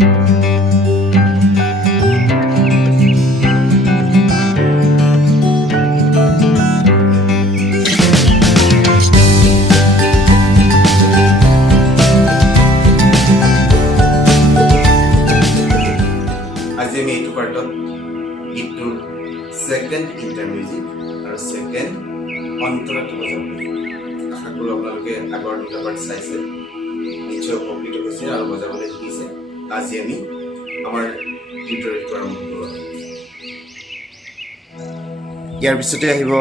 আজি আমি এইটো পাৰ্টত গীতটোৰ ছেকেণ্ড ইণ্টাৰমিউজিক আৰু ছেকেণ্ড অন্তৰাটো বজাব লাগিব। আশা কৰোঁ আপোনালোকে আগৰ দুটা পাৰ্ট চাইছে, নিশ্চয় উপকৃত হৈছে আৰু বজাবলৈ শিকিছে। আজি আমি আমাৰ টিউটৰিয়েলটো আৰম্ভ কৰোঁ। ইয়াৰ পিছতে আহিব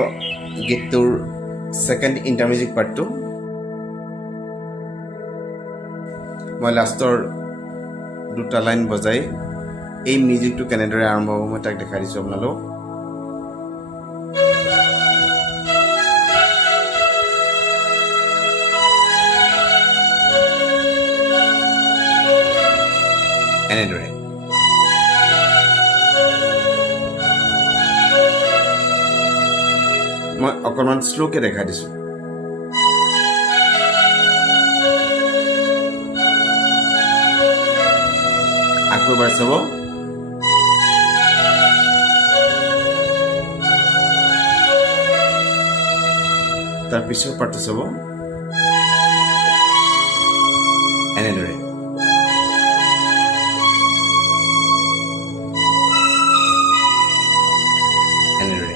গীতটোৰ ছেকেণ্ড ইণ্টাৰমিউজিক পাৰ্টটো। মই লাষ্টৰ দুটা লাইন বজাই এই মিউজিকটো কেনেদৰে আৰম্ভ হ'ব মই তাক দেখাই দিছোঁ আপোনালোক। এনেদৰে মই অকণমান শ্ল'কে দেখাই দিছোঁ। আকৌ এবাৰ চাব। তাৰ পিছৰ পাৰ্টটো চাব এনেদৰে। এনেদৰে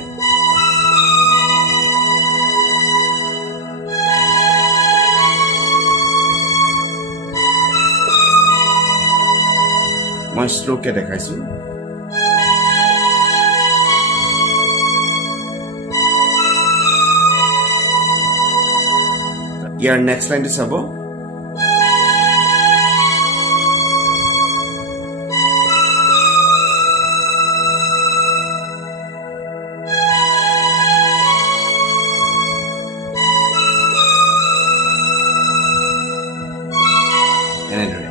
মই শ্ল'কে দেখাইছোঁ। ইয়াৰ নেক্সট লাইনটো চাব। এনেদৰে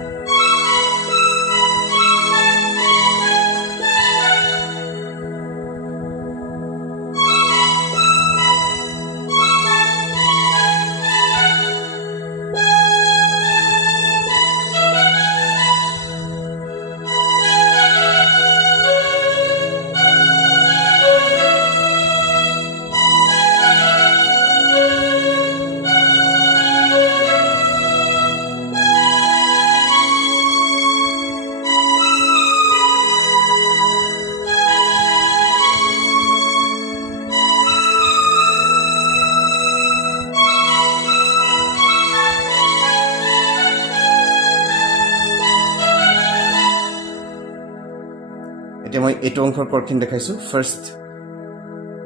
এতিয়া মই এইটো অংশৰ কৰ্ডখিনি দেখাইছোঁ। ফাৰ্ষ্ট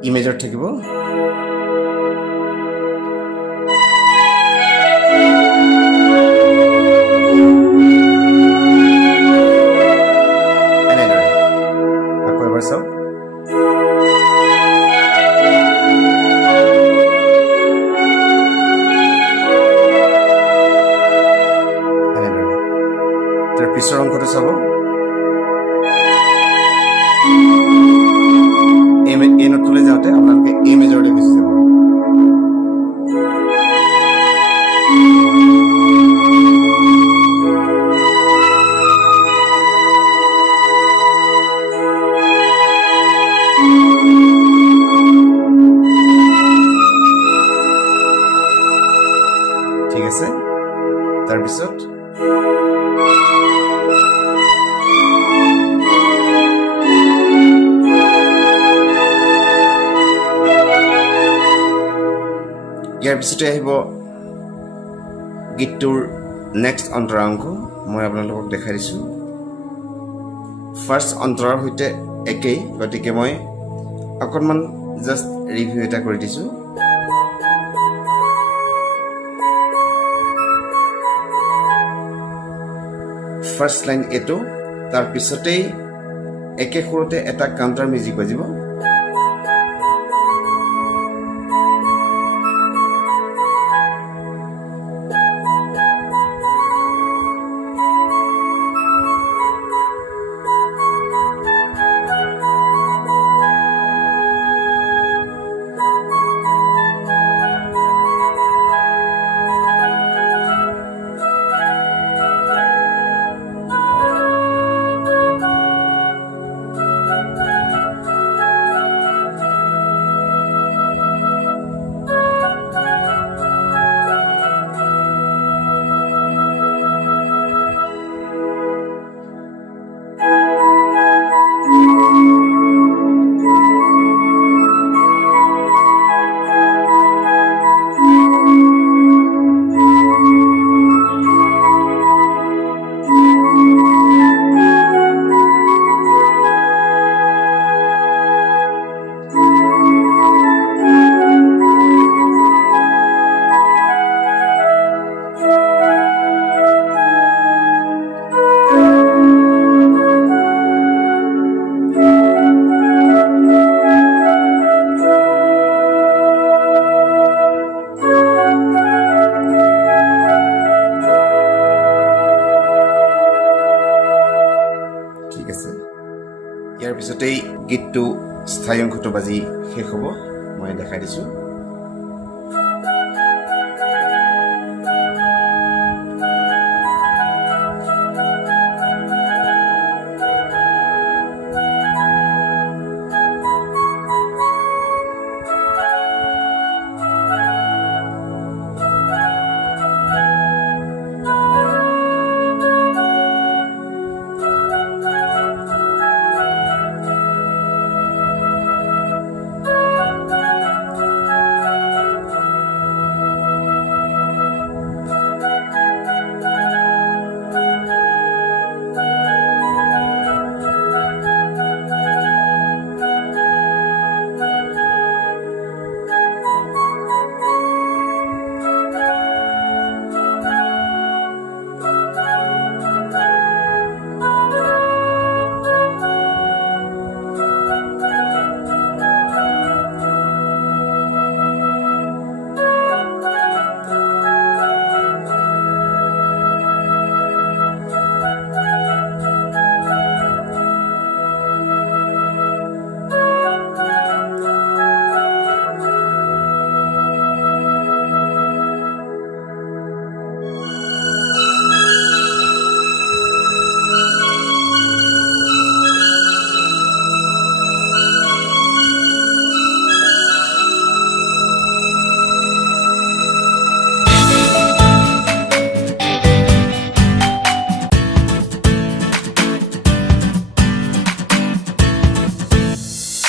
ইমেজত থাকিব এনেদৰে। আকৌ এবাৰ চাওক। এনেদৰে তাৰ পিছৰ অংশটো চাব। এই নোটটোলৈ যাওঁতে আপোনালোকে এই মেজৰলৈ গুচি যাব। ঠিক আছে। তাৰপিছত ইয়াৰ পিছতে আহিব গীতটোৰ নেক্সট অন্তৰা অংশ। মই আপোনালোকক দেখাই দিছোঁ। ফাৰ্ষ্ট অন্তৰাৰ সৈতে একেই, গতিকে মই অকণমান জাষ্ট ৰিভিউ এটা কৰি দিছোঁ। ফাৰ্ষ্ট লাইন এইটো, তাৰপিছতেই একে সুৰতে এটা কাউণ্টাৰ মিউজিক বাজিব। ইয়াৰ পিছতেই গীতটো স্থায়ী অংশটো বাজি শেষ হ'ব মই দেখাই দিছোঁ